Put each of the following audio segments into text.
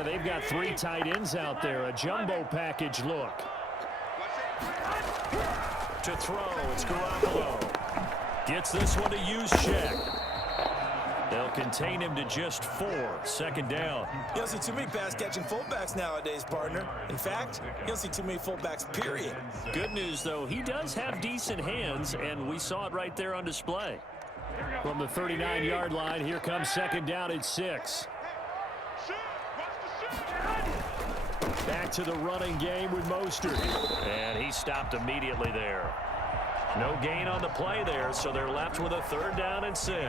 Atlanta, they've got 3 tight ends out there. A jumbo package look. To throw, it's Garoppolo. Gets this one to Juszczyk. They'll contain him to just 4. Second down. You don't see too many pass-catching fullbacks nowadays, partner. In fact, you don't see too many fullbacks, period. Good news, though, he does have decent hands, and we saw it right there on display. From the 39-yard line, here comes second down at 6. Back to the running game with Mostert. And he stopped immediately there. No gain on the play there, so they're left with a 3rd down and 6.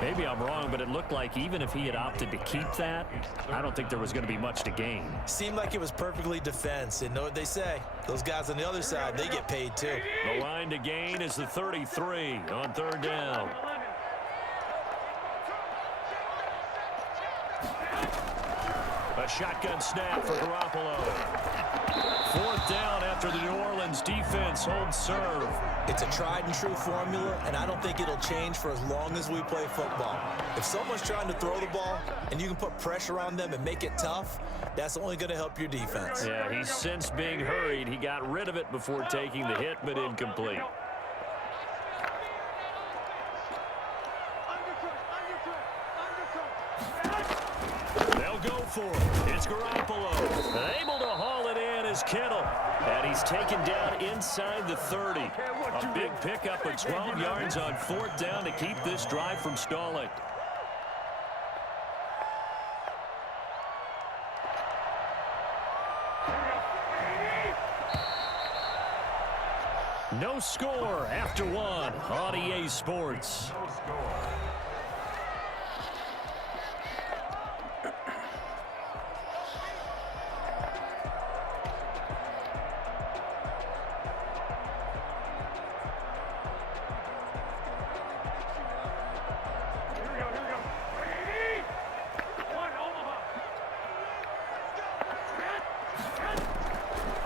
Maybe I'm wrong, but it looked like even if he had opted to keep that, I don't think there was going to be much to gain. Seemed like it was perfectly defense, and know what they say. Those guys on the other side, they get paid too. The line to gain is the 33 on 3rd down. A shotgun snap for Garoppolo. 4th down after the New Orleans defense holds serve. It's a tried-and-true formula, and I don't think it'll change for as long as we play football. If someone's trying to throw the ball and you can put pressure on them and make it tough, that's only going to help your defense. Yeah, he's since being hurried. He got rid of it before taking the hit, but incomplete. They'll go for it. It's Garoppolo. Able to haul it in is Kittle. And he's taken down inside the 30. A big pickup of 12 yards on 4th down to keep this drive from stalling. No score after 1 on EA Sports.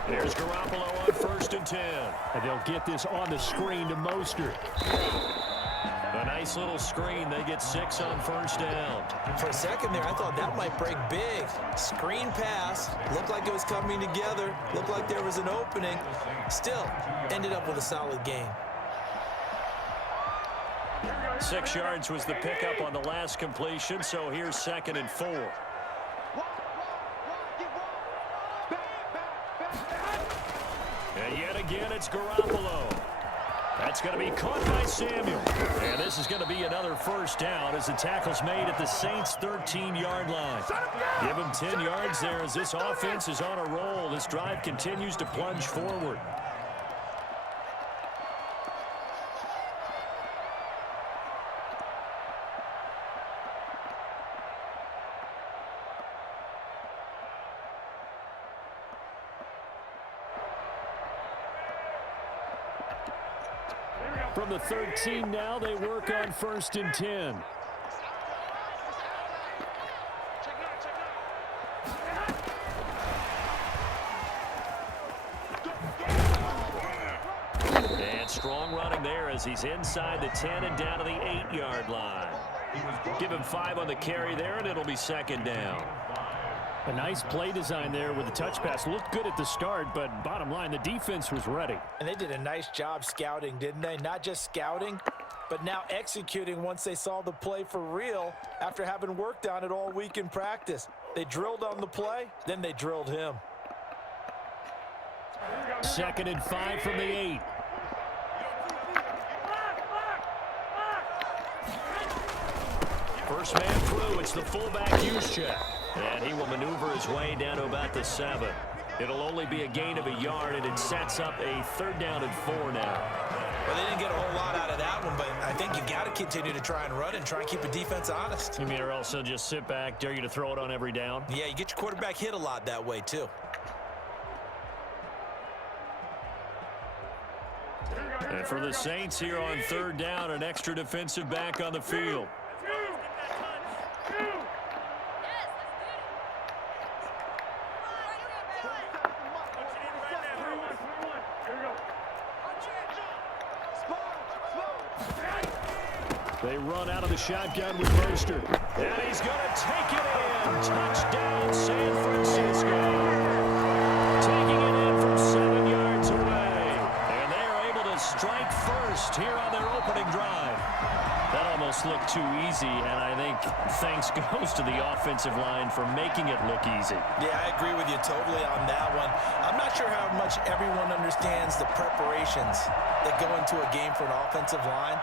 There's Garoppolo on 1st and 10. And they'll get this on the screen to Mostert. A nice little screen. They get 6 on 1st down. For a second there, I thought that might break big. Screen pass. Looked like it was coming together. Looked like there was an opening. Still, ended up with a solid gain. 6 yards was the pickup on the last completion, so here's 2nd and 4. And yet again, it's Garoppolo. That's going to be caught by Samuel. And this is going to be another 1st down as the tackle's made at the Saints' 13-yard line. Give him 10 yards there as this offense is on a roll. This drive continues to plunge forward. From the 13 now, they work on 1st and 10. And strong running there as he's inside the 10 and down to the 8-yard line. Give him 5 on the carry there, and it'll be 2nd down. A nice play design there with the touch pass. Looked good at the start, but bottom line, the defense was ready. And they did a nice job scouting, didn't they? Not just scouting, but now executing once they saw the play for real after having worked on it all week in practice. They drilled on the play, then they drilled him. 2nd and 5 from the 8. First man through, it's the fullback Juszczyk. And he will maneuver his way down to about the 7. It'll only be a gain of a yard, and it sets up a 3rd down and 4 now. Well, they didn't get a whole lot out of that one, but I think you got to continue to try and run and try and keep the defense honest. You mean or else they'll just sit back, dare you to throw it on every down? Yeah, you get your quarterback hit a lot that way, too. And for the Saints here on 3rd down, an extra defensive back on the field. They run out of the shotgun with Mostert. And he's going to take it in. Touchdown, easy, and I think thanks goes to the offensive line for making it look easy. Yeah, I agree with you totally on that one. I'm not sure how much everyone understands the preparations that go into a game for an offensive line,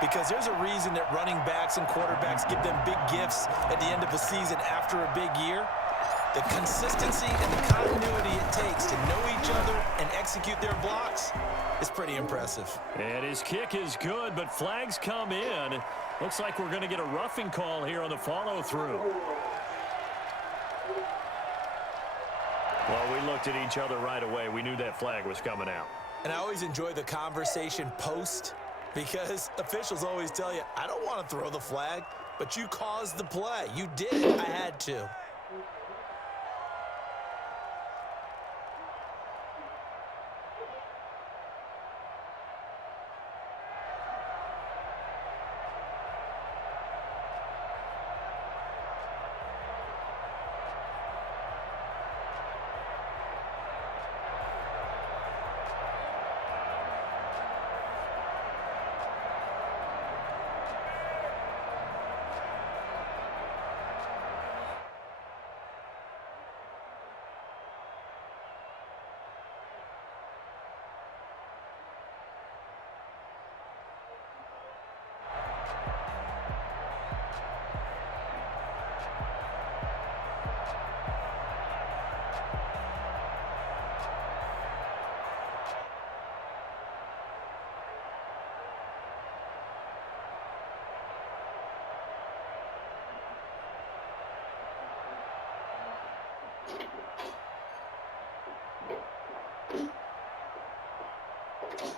because there's a reason that running backs and quarterbacks give them big gifts at the end of the season after a big year. The consistency and the continuity it takes to know each other and execute their blocks is pretty impressive. And his kick is good, but flags come in. Looks like we're going to get a roughing call here on the follow-through. Well, we looked at each other right away. We knew that flag was coming out. And I always enjoy the conversation post, because officials always tell you, I don't want to throw the flag, but you caused the play. You did it. I had to.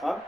Huh?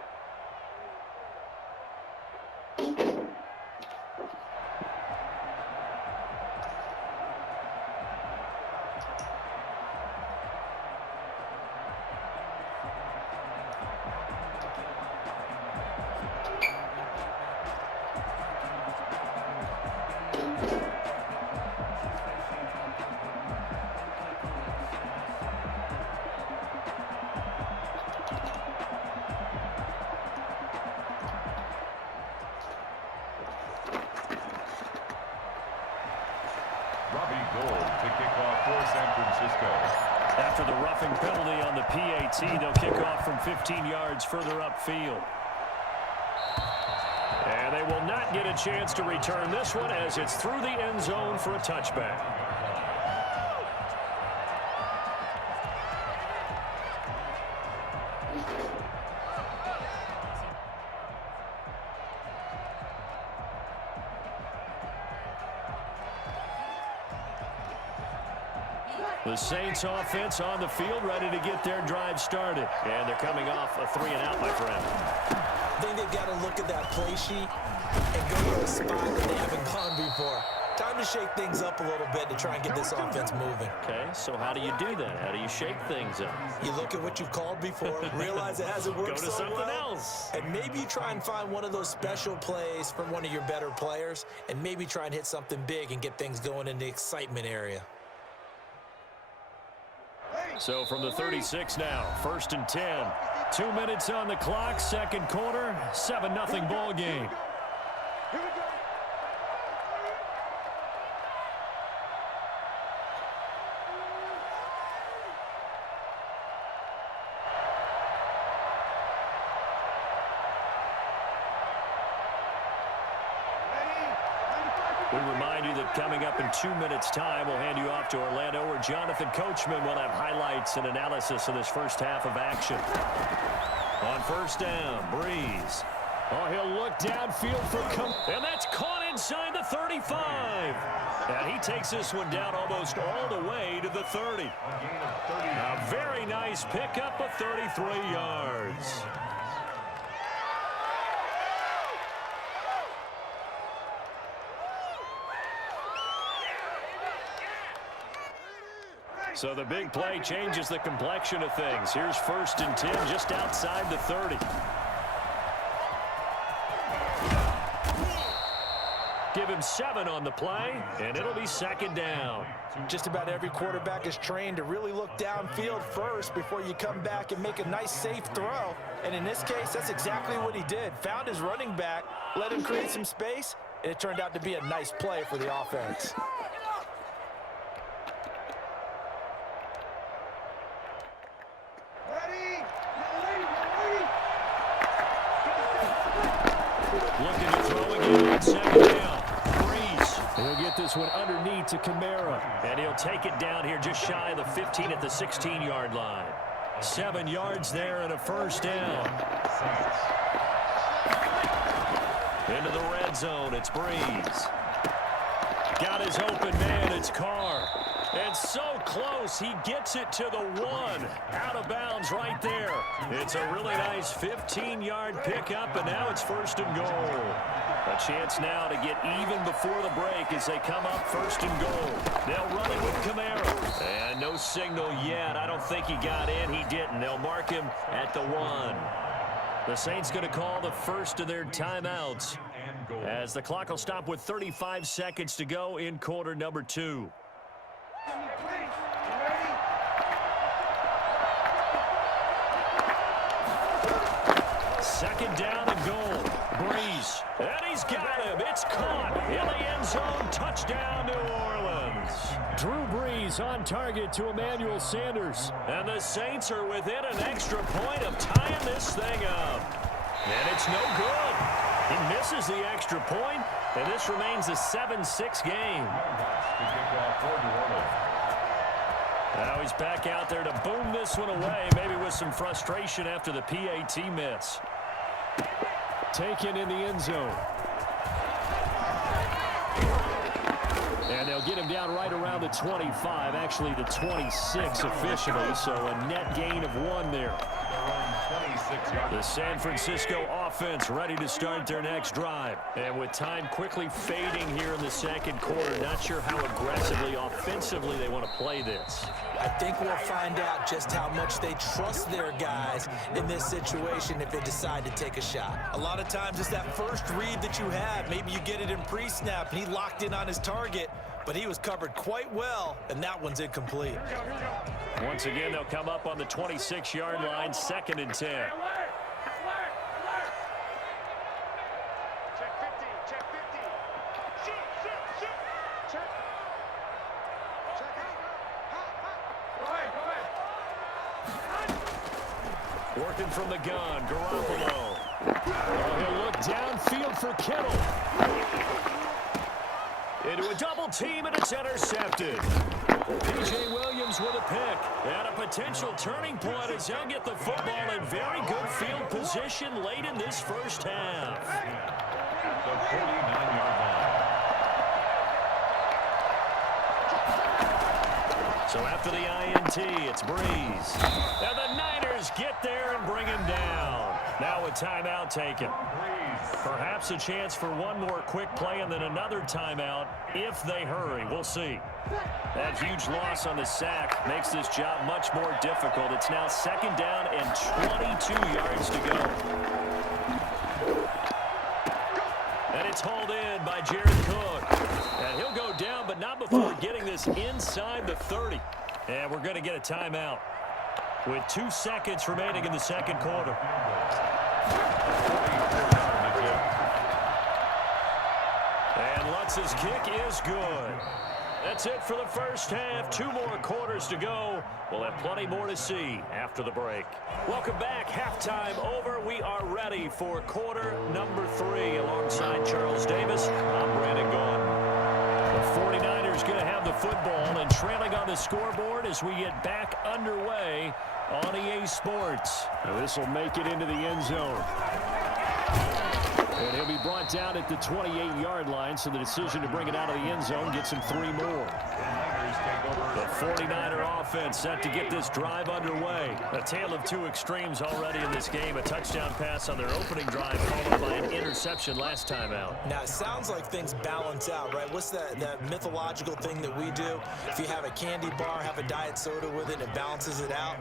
After the roughing penalty on the PAT, they'll kick off from 15 yards further upfield. And they will not get a chance to return this one as it's through the end zone for a touchback. The Saints offense on the field, ready to get their drive started. And thee coming off a 3-and-out, my friend. I think they've got to look at that play sheet and go to a spot that they haven't gone before. Time to shake things up a little bit to try and get this offense moving. Okay, so how do you do that? How do you shake things up? You look at what you've called before, realize it hasn't worked Go to so something well, else. and maybe try and find one of those special plays from one of your better players, and maybe try and hit something big and get things going in the excitement area. So from the 36 now, 1st and 10. 2 minutes on the clock, second quarter, 7-0 ball game. We remind you that coming up in 2 minutes' time, we'll hand you off to Orlando, where Jonathan Coachman will have highlights and analysis of this first half of action. On first down, Breeze. Oh, he'll look downfield for and that's caught inside the 35. And he takes this one down almost all the way to the 30. A very nice pickup of 33 yards. So the big play changes the complexion of things. Here's 1st and 10 just outside the 30. Give him 7 on the play, and it'll be 2nd down. Just about every quarterback is trained to really look downfield first before you come back and make a nice, safe throw. And in this case, that's exactly what he did. Found his running back, let him create some space, It turned out to be a nice play for the offense. Looking to throw again on second down. Breeze. He'll get this one underneath to Kamara. And he'll take it down here just shy of the 15 at the 16-yard line. 7 yards there and a first down. Into the red zone, it's Breeze. Got his open man, it's Carr. And so close, he gets it to the 1. Out of bounds right there. It's a really nice 15-yard pickup, and now it's first and goal. A chance now to get even before the break as they come up first and goal. They'll run it with Kamara. And no signal yet. I don't think he got in. He didn't. They'll mark him at the 1. The Saints going to call the first of their timeouts as the clock will stop with 35 seconds to go in quarter number 2. Second down and goal. Breeze. And he's got him. It's caught in the end zone. Touchdown, New Orleans. Drew Brees on target to Emmanuel Sanders. And the Saints are within an extra point of tying this thing up. And it's no good. He misses the extra point, and this remains a 7-6 game. Now he's back out there to boom this one away, maybe with some frustration after the PAT miss. Taken in the end zone. And they'll get him down right around the 25, actually the 26 officially, so a net gain of 1 there. The San Francisco offense ready to start their next drive. And with time quickly fading here in the second quarter, not sure how aggressively, offensively they want to play this. I think we'll find out just how much they trust their guys in this situation if they decide to take a shot. A lot of times it's that first read that you have. Maybe you get it in pre-snap, and he locked in on his target, but he was covered quite well, and that one's incomplete. Once again, they'll come up on the 26-yard line, 2nd and 10. Working from the gun, Garoppolo. Oh, he'll look downfield for Kittle. Into a double team, and it's intercepted. P.J. Williams with a pick. And a potential turning point as he'll get the football in very good field position late in this first half. The 49-yard line. So after the INT, it's Breeze. Now the Niners get there and bring him down. Now a timeout taken. Perhaps a chance for one more quick play and then another timeout if they hurry. We'll see. That huge loss on the sack makes this job much more difficult. It's now 2nd down and 22 yards to go. And it's hauled in by Jared Cook. And he'll go down, but not before getting this inside the 30. And we're going to get a timeout with 2 seconds remaining in the second quarter. And Lutz's kick is good. That's it for the first half. 2 more quarters to go. We'll have plenty more to see after the break. Welcome back. Halftime over. We are ready for quarter number 3. Alongside Charles Davis, I'm Brandon Gaughan. The 49ers going to have the football and trailing on the scoreboard as we get back underway on EA Sports. Now this will make it into the end zone. And he'll be brought down at the 28-yard line, so the decision to bring it out of the end zone gets him 3 more. The 49er offense set to get this drive underway. A tale of 2 extremes already in this game. A touchdown pass on their opening drive followed by an interception last time out. Now, it sounds like things balance out, right? What's that mythological thing that we do? If you have a candy bar, have a diet soda with it, it balances it out.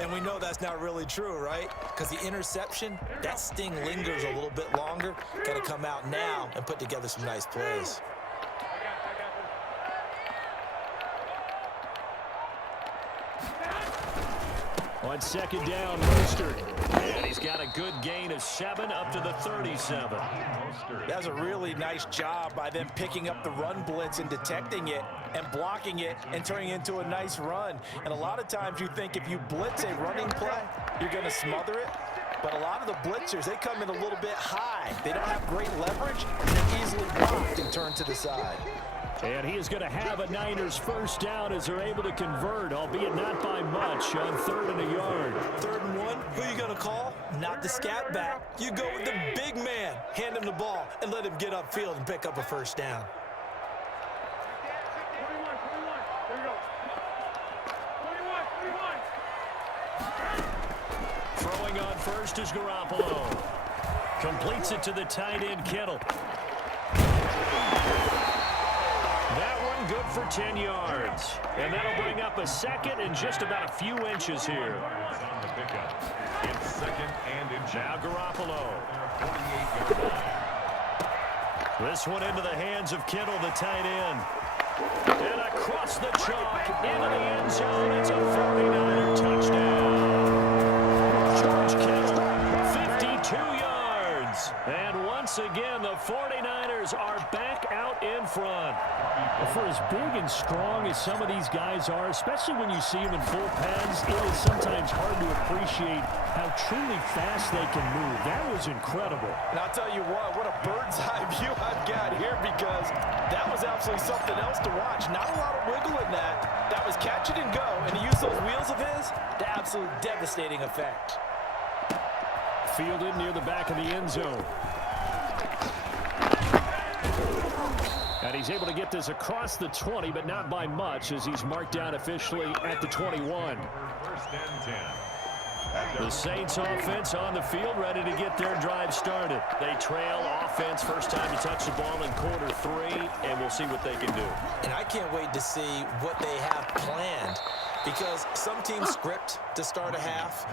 And we know that's not really true, right? Because the interception, that sting lingers a little bit longer. Got to come out now and put together some nice plays. On second down, Mostert. And he's got a good gain of 7 up to the 37. That's a really nice job by them picking up the run blitz and detecting it and blocking it and turning it into a nice run. And a lot of times you think if you blitz a running play, you're going to smother it. But a lot of the blitzers, they come in a little bit high. They don't have great leverage, and they're easily blocked and turned to the side. And he is going to have a Niners first down as they're able to convert, albeit not by much, on 3rd and a yard. 3rd and 1, who are you going to call? Not the scat back. You go with the big man. Hand him the ball and let him get upfield and pick up a first down. Throwing on first is Garoppolo. Completes it to the tight end, Kittle. That one good for 10 yards. And that'll bring up a second and just about a few inches here. On the pickup. It's 2nd and inches. Now Garoppolo. This one into the hands of Kittle, the tight end. And across the chalk, into the end zone. It's a 49er touchdown. George Kittle, 52 yards. And once again, the 49ers are back out in front. For as big and strong as some of these guys are, especially when you see them in full pads, it is sometimes hard to appreciate how truly fast they can move. That was incredible. And I'll tell you what a bird's eye view I've got here, because that was absolutely something else to watch. Not a lot of wiggle in that. That was catch it and go, and to use those wheels of his, the absolute devastating effect. Fielded near the back of the end zone. And he's able to get this across the 20, but not by much, as he's marked down officially at the 21. 1st and 10. The Saints offense on the field, ready to get their drive started. They trail offense, first time to touch the ball in quarter 3, and we'll see what they can do. And I can't wait to see what they have planned, because some teams script to start a half.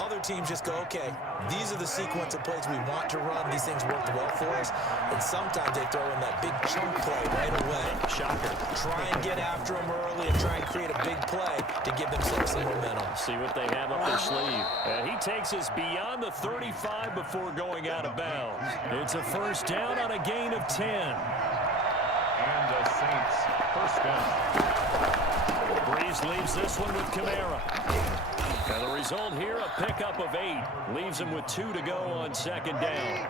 Other teams just go, okay, these are the sequence of plays we want to run. These things worked well for us. And sometimes they throw in that big chunk play right away. Shocker. Try and get after them early and try and create a big play to give themselves some momentum. See what they have up their sleeve. He takes us beyond the 35 before going out of bounds. It's a first down on a gain of 10. And the Saints first down. Breeze leaves this one with Kamara. And the result here, a pickup of 8. Leaves him with 2 to go on second down.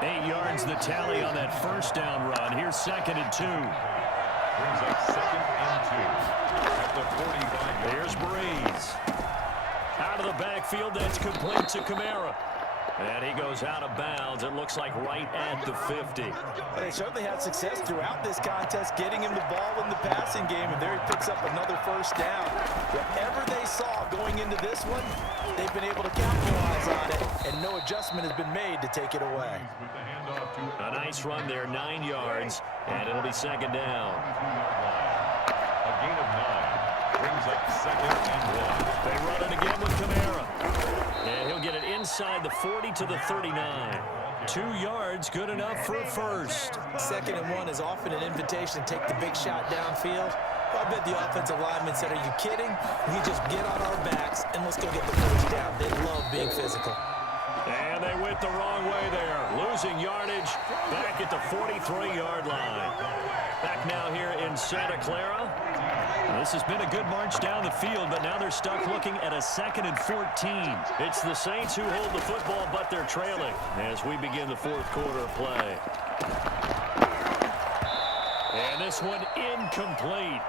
8 yards the tally on that first down run. Here's 2nd and 2. Brings up 2nd and 2. At the 45. Here's Breeze. Out of the backfield, that's complete to Kamara. And he goes out of bounds. It looks like right at the 50. They certainly had success throughout this contest, getting him the ball in the passing game, and there he picks up another first down. Whatever they saw going into this one, they've been able to capitalize on it, and no adjustment has been made to take it away. A nice run there, 9 yards, and it'll be second down. A gain of 9. Brings up 2nd and 1. They run it again with Kamara. And he'll get it inside the 40 to the 39. 2 yards, good enough for a first. 2nd and 1 is often an invitation to take the big shot downfield. I bet the offensive lineman said, are you kidding? We just get on our backs and let's go get the first down. They love being physical. And they went the wrong way there. Losing yardage back at the 43-yard line. Back now here in Santa Clara. This has been a good march down the field, but now they're stuck looking at a 2nd and 14. It's the Saints who hold the football, but they're trailing as we begin the 4th quarter of play. And this one incomplete.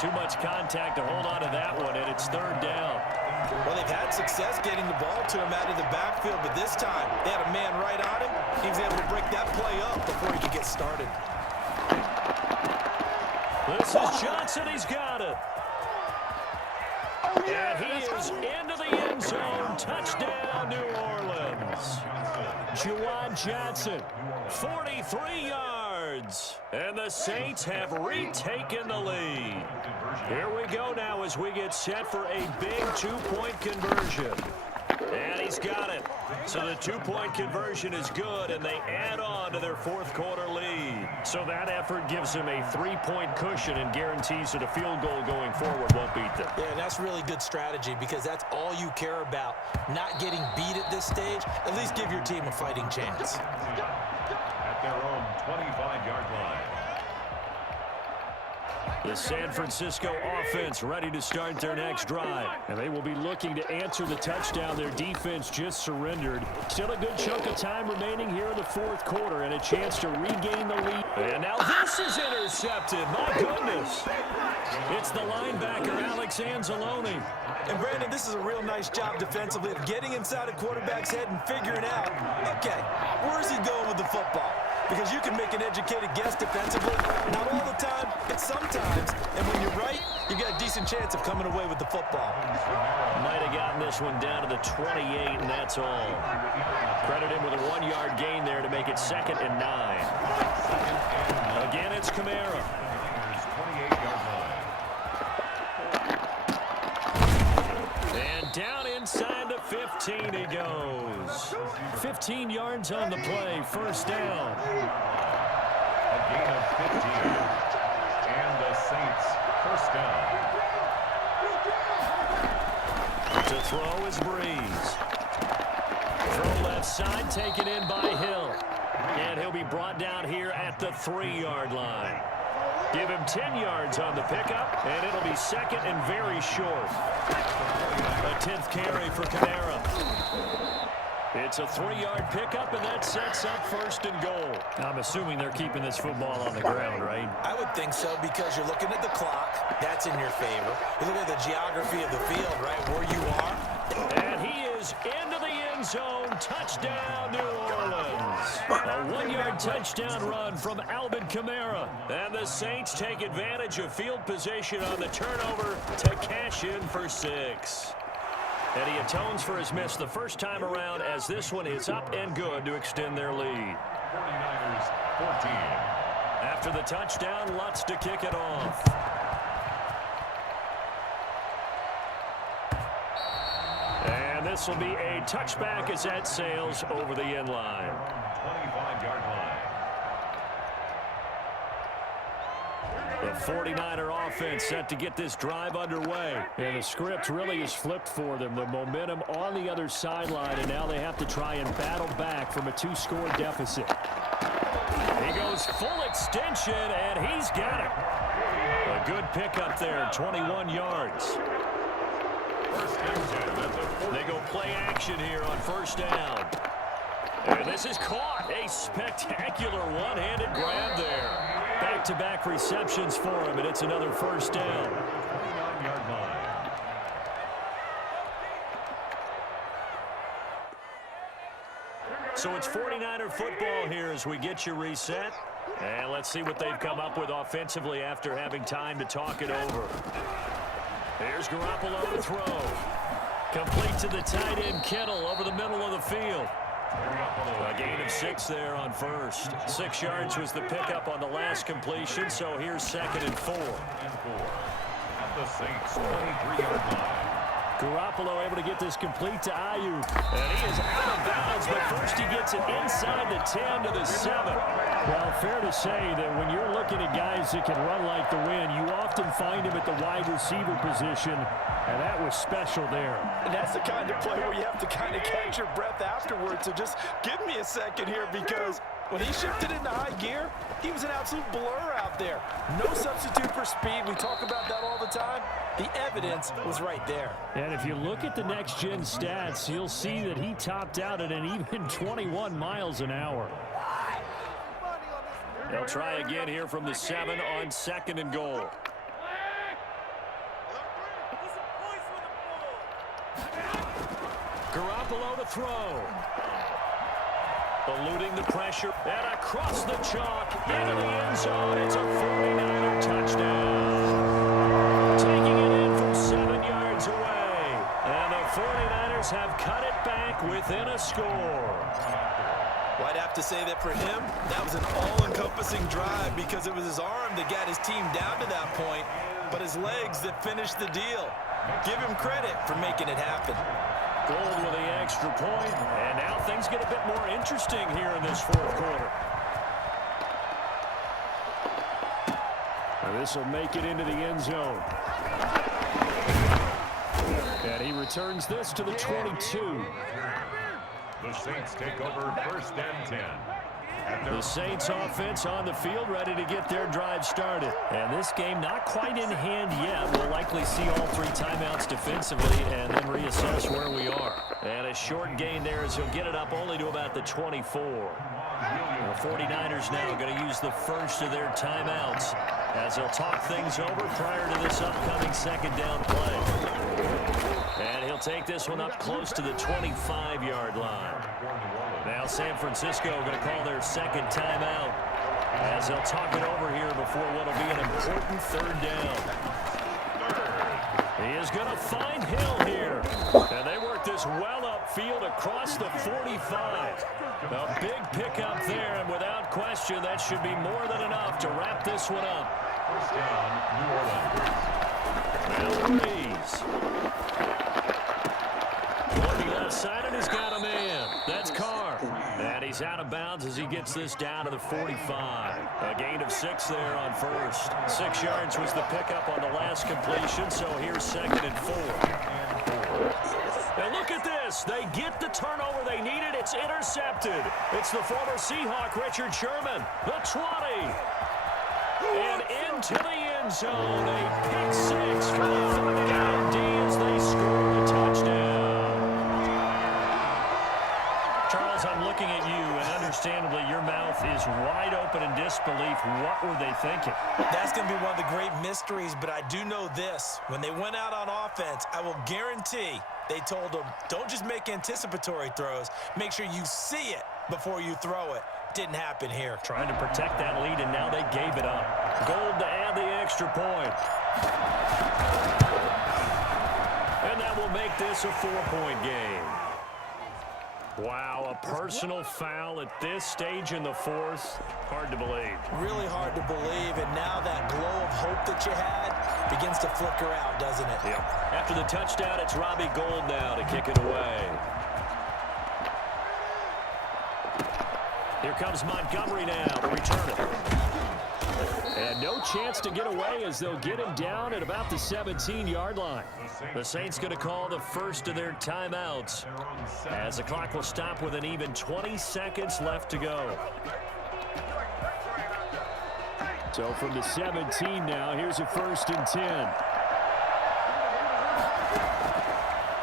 Too much contact to hold on to that one, and it's 3rd down. Well, they've had success getting the ball to him out of the backfield, but this time they had a man right on him. He was able to break that play up before he could get started. This is Johnson. He's got it. And he is into the end zone. Touchdown, New Orleans. Juwan Johnson, 43 yards. And the Saints have retaken the lead. Here we go now as we get set for a big 2-point conversion. And he's got it. So the 2-point conversion is good, and they add on to their 4th quarter lead. So that effort gives them a 3-point cushion and guarantees that a field goal going forward won't beat them. Yeah, now that's really good strategy because that's all you care about. Not getting beat at this stage. At least give your team a fighting chance. At their own 25-yard line. The San Francisco offense ready to start their next drive. And they will be looking to answer the touchdown their defense just surrendered. Still a good chunk of time remaining here in the fourth quarter and a chance to regain the lead. And now this is intercepted. My goodness. It's the linebacker, Alex Anzalone. And, Brandon, this is a real nice job defensively of getting inside a quarterback's head and figuring out, okay, where is he going with the football? Because you can make an educated guess defensively. Not all the time, but sometimes. And when you're right, you got a decent chance of coming away with the football. Might have gotten this one down to the 28, and that's all. Credit him with a 1-yard gain there to make it 2nd and 9. Again, it's Kamara. 28-yard line. And down inside the 15 he goes. 15 yards on the play, first down. A gain of 15. And the Saints first down. To throw is Breeze. Throw left side, taken in by Hill. And he'll be brought down here at the 3-yard line. Give him 10 yards on the pickup, and it'll be 2nd and very short. A 10th carry for Kamara. It's a 3-yard pickup, and that sets up 1st and goal. I'm assuming they're keeping this football on the ground, right? I would think so because you're looking at the clock. That's in your favor. You look at the geography of the field, right, where you are. And he is into the end zone. Touchdown, New Orleans. A 1-yard touchdown run from Alvin Kamara. And the Saints take advantage of field position on the turnover to cash in for 6. And he atones for his miss the first time around as this one is up and good to extend their lead. 49ers 14. After the touchdown, Lutz to kick it off. And this will be a touchback as that sails over the end line. 25-yard line. The 49er offense set to get this drive underway. And the script really is flipped for them. The momentum on the other sideline, and now they have to try and battle back from a 2-score deficit. He goes full extension, and he's got it. A good pickup there, 21 yards. First and 10 at the 40. They go play action here on first down. And this is caught. A spectacular one-handed grab there. Back-to-back receptions for him, and it's another first down. 29-yard line. So it's 49er football here as we get you reset. And let's see what they've come up with offensively after having time to talk it over. Here's Garoppolo to throw. Complete to the tight end, Kittle, over the middle of the field. A gain of 6 there on first. 6 yards was the pickup on the last completion, so here's 2nd and 4. At the Saints 23-yard line. Garoppolo able to get this complete to Ayuk. And he is out of bounds, but first he gets it inside the 10 to the 7. Well, fair to say that when you're looking at guys that can run like the wind, you often find him at the wide receiver position, and that was special there. And that's the kind of play where you have to kind of catch your breath afterwards. So just give me a second here because when he shifted into high gear, he was an absolute blur out there. No substitute for speed. We talk about that all the time. The evidence was right there. And if you look at the next-gen stats, you'll see that he topped out at an even 21 miles an hour. They'll try again here from the 7 on 2nd and goal. Garoppolo to throw. Eluding the pressure, and across the chalk, into the end zone. It's a 49er touchdown. Taking it in from 7 yards away. And the 49ers have cut it back within a score. Well, I'd have to say that for him, that was an all-encompassing drive because it was his arm that got his team down to that point, but his legs that finished the deal. Give him credit for making it happen. Gold with the extra point, and now things get a bit more interesting here in this fourth quarter. This will make it into the end zone. And he returns this to the 22. The Saints take over 1st and 10. The Saints offense on the field, ready to get their drive started. And this game not quite in hand yet. We'll likely see all 3 timeouts defensively and then reassess where we are. And a short gain there as he'll get it up only to about the 24. The 49ers now going to use the first of their timeouts as they'll talk things over prior to this upcoming 2nd down play. And he'll take this one up close to the 25-yard line. Now San Francisco going to call their 2nd timeout as they'll talk it over here before what will be an important 3rd down. He is going to find Hill here. And they work this well upfield across the 45. A big pickup there, and without question, that should be more than enough to wrap this one up. 1st down, New Orleans. Now Breeze. Looking left side, and he's got a man. That's Carr. And he's out of bounds as he gets this down to the 45. A gain of 6 there on 1st. 6 yards was the pickup on the last completion, so here's 2nd and 4. And look at this. They get the turnover they needed. It's intercepted. It's the former Seahawk, Richard Sherman. The 20. And into the end zone. A pick 6 for the 3rd D as they score the touchdown. Charles, I'm looking at you, and understandably your mouth is wide open in disbelief. What were they thinking? That's going to be one of the great mysteries, but I do know this. When they went out on offense, I will guarantee they told them, don't just make anticipatory throws. Make sure you see it before you throw it. Didn't happen here. Trying to protect that lead, and now they gave it up. Gold to add the extra point. And that will make this a 4-point game. Wow, a personal foul at this stage in the 4th. Hard to believe. Really hard to believe, and now that glow of hope that you had begins to flicker out, doesn't it? Yep. After the touchdown, it's Robbie Gould now to kick it away. Here comes Montgomery now to return it. And no chance to get away as they'll get him down at about the 17-yard line. The Saints going to call the first of their timeouts as the clock will stop with an even 20 seconds left to go. So from the 17 now, here's a 1st and 10.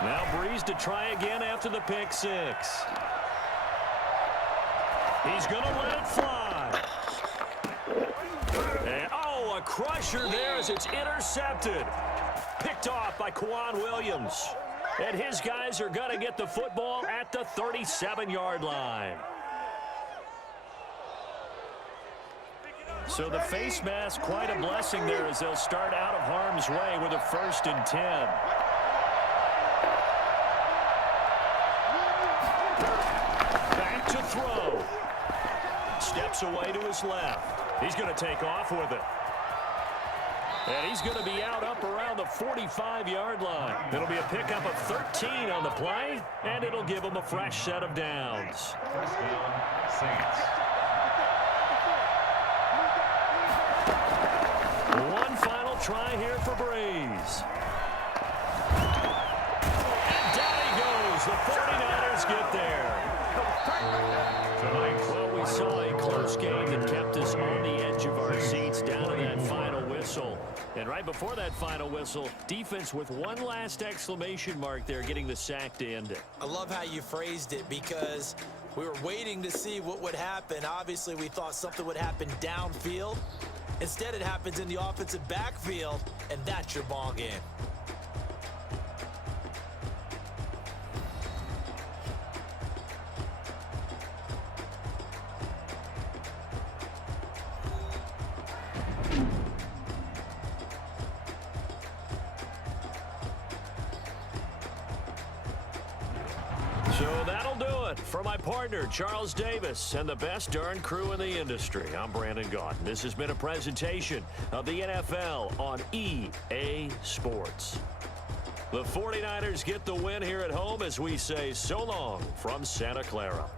Now Breeze to try again after the pick 6. He's going to let it fly. And, oh, a crusher there as it's intercepted. Picked off by Kwan Williams. And his guys are going to get the football at the 37-yard line. So the face mask, quite a blessing there as they'll start out of harm's way with a 1st and 10. Back to throw. Steps away to his left. He's going to take off with it. And he's going to be out up around the 45-yard line. It'll be a pickup of 13 on the play, and it'll give him a fresh set of downs. 1st down, Saints. One final try here for Breeze. And down he goes. The 49ers get there. Well, we saw a close game that kept us on the edge of our seats down to that final whistle. And right before that final whistle, defense with one last exclamation mark there, getting the sack to end it. I love how you phrased it because we were waiting to see what would happen. Obviously, we thought something would happen downfield. Instead, it happens in the offensive backfield, and that's your ball game. So that'll do it for my partner, Charles Davis, and the best darn crew in the industry. I'm Brandon Gaudin. This has been a presentation of the NFL on EA Sports. The 49ers get the win here at home as we say so long from Santa Clara.